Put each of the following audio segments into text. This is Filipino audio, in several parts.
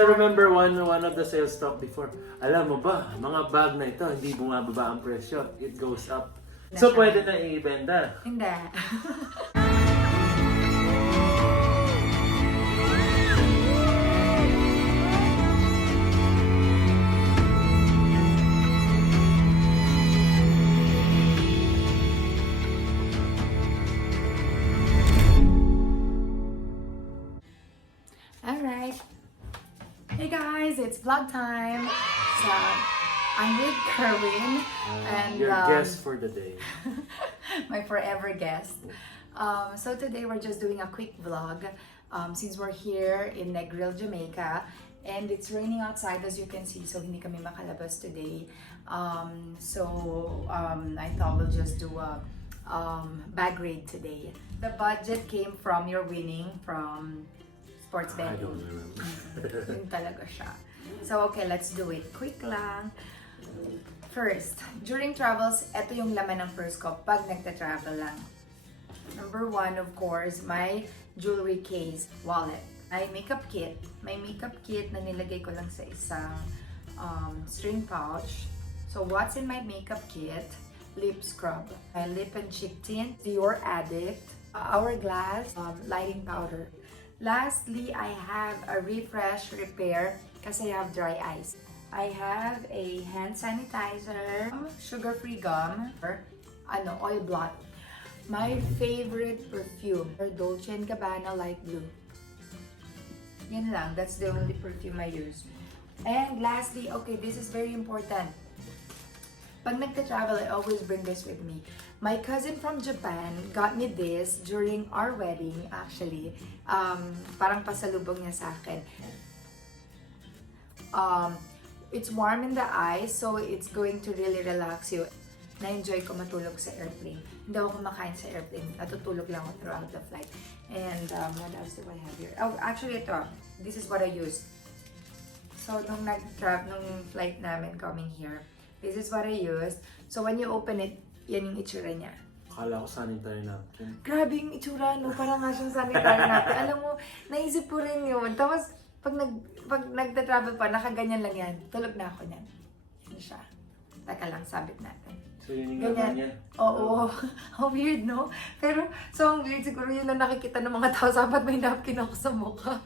I remember one of the sales talk before. Alam mo ba, mga bag na ito, hindi bumababa ang presyo. It goes up. So, pwede na i-ibenta? Hindi. Alright. Hey guys, it's vlog time. So, I'm with Kerwin and Your guest for the day. my forever guest. So today we're just doing a quick vlog since we're here in Negril, Jamaica, and it's raining outside as you can see, so hindi kami makalabas today. I thought we'll just do a bag raid today. The budget came from your winning from sports betting. I don't remember. Yun talaga siya. So okay, let's do it. Quick lang. First, during travels, ito yung laman ng purse ko pag nagta-travel lang. Number one, of course, my jewelry case, wallet. My makeup kit. My makeup kit na nilagay ko lang sa isang string pouch. So what's in my makeup kit? Lip scrub. My lip and cheek tint, Dior Addict, Hourglass, lighting powder. Lastly, I have a refresh repair kasi I have dry eyes. I have a hand sanitizer, sugar-free gum, or oil blot. My favorite perfume, Dolce & Gabbana Light Blue. Yan lang, that's the only perfume I use. And lastly, okay, this is very important. Pag nagta-travel, I always bring this with me. My cousin from Japan got me this during our wedding, actually. Parang pasalubong niya sa akin. It's warm in the eyes, so it's going to really relax you. Na-enjoy ko matulog sa airplane. Hindi ako kumakain sa airplane. Natutulog lang ako throughout the flight. And what else do I have here? Oh, actually ito. This is what I used. So, nung flight namin coming here, this is what I used. So, when you open it, yan yung itsura niya. Akala ko sanitary napkin. Grabe yung itsura, no? Parang nga siyang sanitary napkin. Alam mo, naisip ko rin yun. Tapos, pag nagta-travel pa, nakaganyan lang yan. Tulog na ako niyan. Yan siya. Taka lang, sabit natin. So yun yung gano'n niya? Oo. How weird, no? Pero, so ang weird, siguro yun lang nakikita ng mga tao. Sapat may napkin ako sa mukha.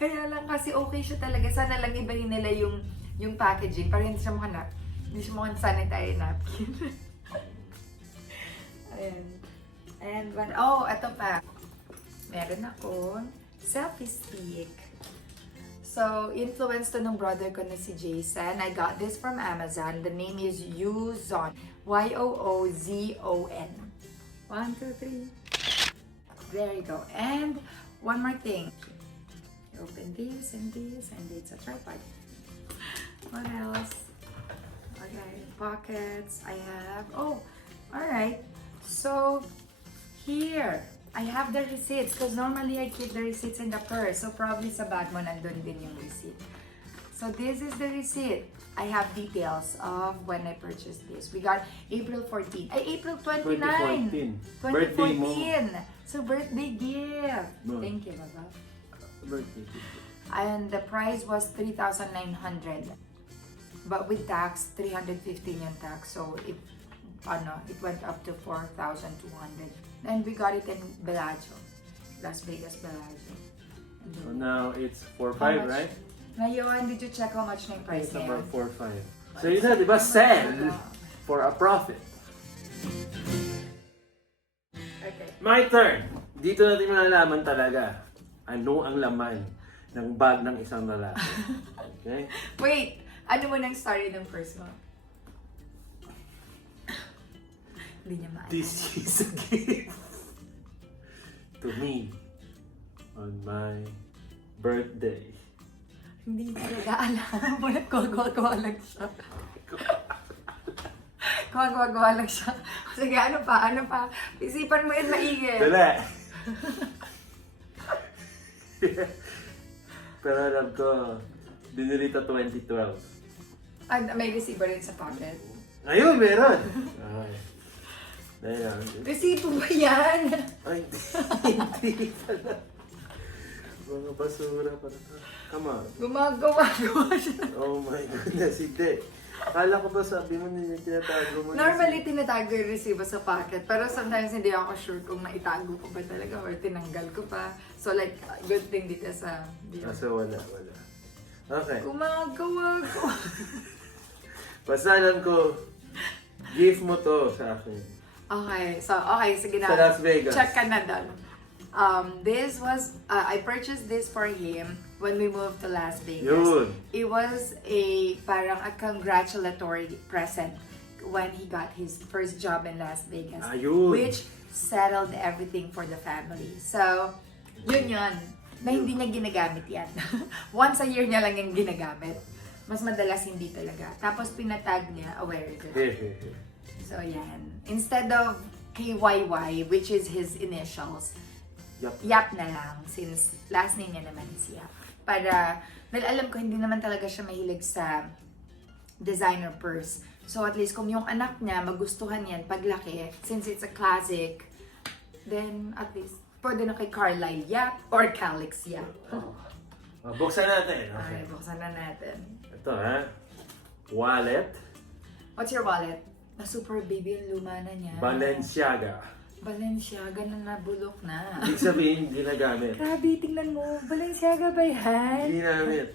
Kaya lang kasi okay siya talaga. Sana lang ibahin nila yung packaging para hindi siya mukhang sanitary napkin. Ayan. And ito pa. Meron akong selfie stick. So, influence to ng brother ko na si Jason. I got this from Amazon. The name is Yoozon. Yoozon. 1, 2, 3. There you go. And one more thing. You open this and it's a tripod. What else? Okay, pockets. I have. Oh, alright. So, here. I have the receipts because normally I keep the receipts in the purse. So probably sa bag mo nandun din yung receipt. So this is the receipt. I have details of when I purchased this. We got April 14. April 29. 2014. 2014. Birthday mo. So birthday gift. No. Thank you, Baba. Birthday gift. And the price was 3,900. But with tax, 315 yung tax. So it went up to 4,200. And we got it in Bellagio, Las Vegas Bellagio. So now it's 4.5, right? Ngayon, did you check how much na yung price It's ngayon? about 4.5. So yun na, di ba? Sell for a profit. Okay. My turn! Dito natin malalaman talaga ano ang laman ng bag ng isang lalaki. Okay? Wait! Ano mo nang story ng first mo? Hindi niya maalala. This is a gift to me on my birthday. Hindi talaga alam. Gagawa lang siya. Gagawa lang siya. Sige, ano pa? Isipan mo yun maigi. Dala! Pero alam ko, binili ito 2012. May receiver rin sa pocket. Ngayon, meron! Okay. Dahil lang. Resibo ba yan? Ay, hindi pala. Mga basura pa na. Come on. Gumagawa siya. Oh my goodness, hindi. Akala ko ba sabi mo na tinatago mo? Normally, tinatago yung resibo sa pocket. Pero sometimes hindi ako sure kung naitago ko ba talaga or tinanggal ko pa. So like, good thing dito sa Dior. So wala. Okay. Gumagawa ko. Basta alam ko, gift mo to sa akin. Okay, sige na. Sa Las Vegas. Check ka na doon. This was, I purchased this for him when we moved to Las Vegas. Yun. It was parang a congratulatory present when he got his first job in Las Vegas. Ayun. Which settled everything for the family. So, yun. Na hindi niya ginagamit yan. Once a year niya lang yung ginagamit. Mas madalas hindi talaga. Tapos pinatag niya, aware is it? So, yan. Instead of KYY, which is his initials, Yap na lang, since last name niya naman is Yap. Para, dahil alam ko, hindi naman talaga siya mahilig sa designer purse. So, at least, kung yung anak niya magustuhan yan paglaki, since it's a classic, then, at least, pwede na kay Carlisle Yap or Calix Yap. Buksan natin. Okay, buksan na natin. Ito ha. Wallet. What's your wallet? Na super baby yung luma na niya. Balenciaga. Balenciaga na nabulok na. Ibig sabihin, ginagamit. Grabe, tingnan mo. Balenciaga ba yan? Ginamit.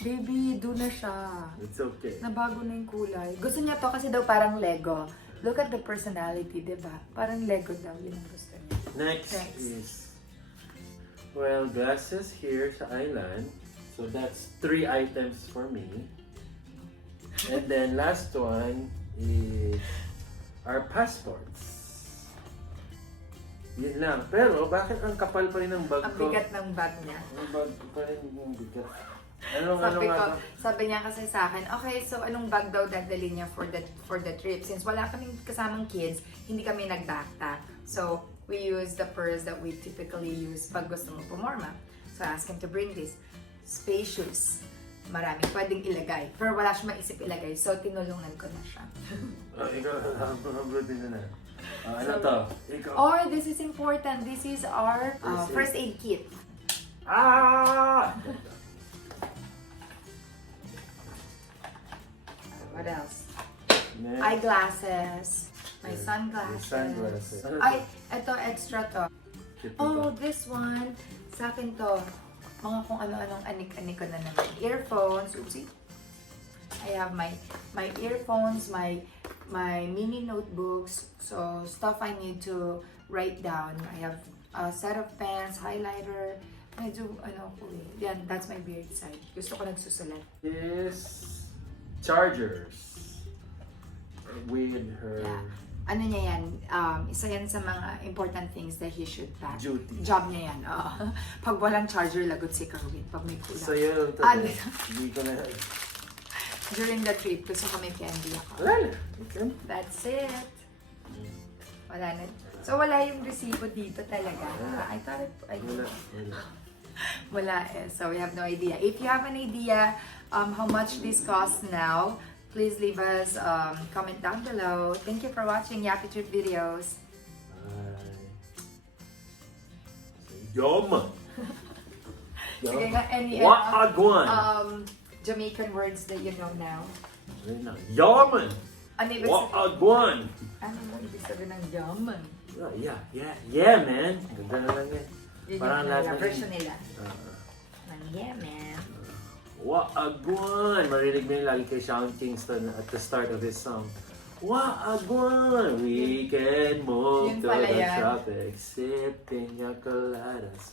Baby, doon na siya. It's okay. Nabago na yung kulay. Gusto niya to kasi daw parang Lego. Look at the personality, diba? Parang Lego daw. Yun ang gusto niya. Next is, well, glasses here sa island. So that's 3 items for me. And then last one is our passports. Yun lang. Pero bakit ang kapal pa rin ng bag Ang ko? bigat ng bag niya. Ang bag ko pa rin yung bigat. Sabi niya kasi sa akin, okay, so anong bag daw dadalhin niya for the trip? Since wala kaming kasamang kids, hindi kami nag-backpack. So, we use the purse that we typically use pag gusto mo pumorma. So, I asked him to bring this. Spacious. Maraming pwedeng ilagay. Pero wala siya maisip ilagay. So, tinulungan ko na siya. Ikaw, habang din na. Ano to? Ikaw. Or, this is important. This is our first aid kit. What else? Next. Eyeglasses. My sunglasses. Ay, ito extra to. Oh, this one. Sa akin to. Mga kung ano-anong anik-anik ko na naman. Earphones. Oopsie. I have my earphones, my mini notebooks. So, stuff I need to write down. I have a set of pens, highlighter. Medyo, yan, that's my beard side. Gusto ko nagsusulat. Is chargers with her Ano niya yan, isa yan sa mga important things that he should pack. duty. Job niya yan, Pag walang charger, lagot si Kerwin. Pag may kulang. So yun, hindi ko na. During the trip, gusto ko may candy ako. Wala na. Okay. That's it. Wala na. So wala yung resibo dito talaga. I thought Wala. Wala eh. So we have no idea. If you have an idea how much this costs now, please leave us comment down below. Thank you for watching Yappy Trip videos. Yum! Sige nga, any Wagwan! Jamaican words that you know now. Yaman! Ano ibig sabihin? Wagwan! Ano ibig sabihin ng yaman? Yeah, man. Ganda na lang yan. Yun Parang yung lahat version nila. Ng yeah, man. Wagwan! Marinig mo yung lagi kay Sean Kingston at the start of his song. Wagwan! We can move Yun to pala the yan. tropics, sipping coladas.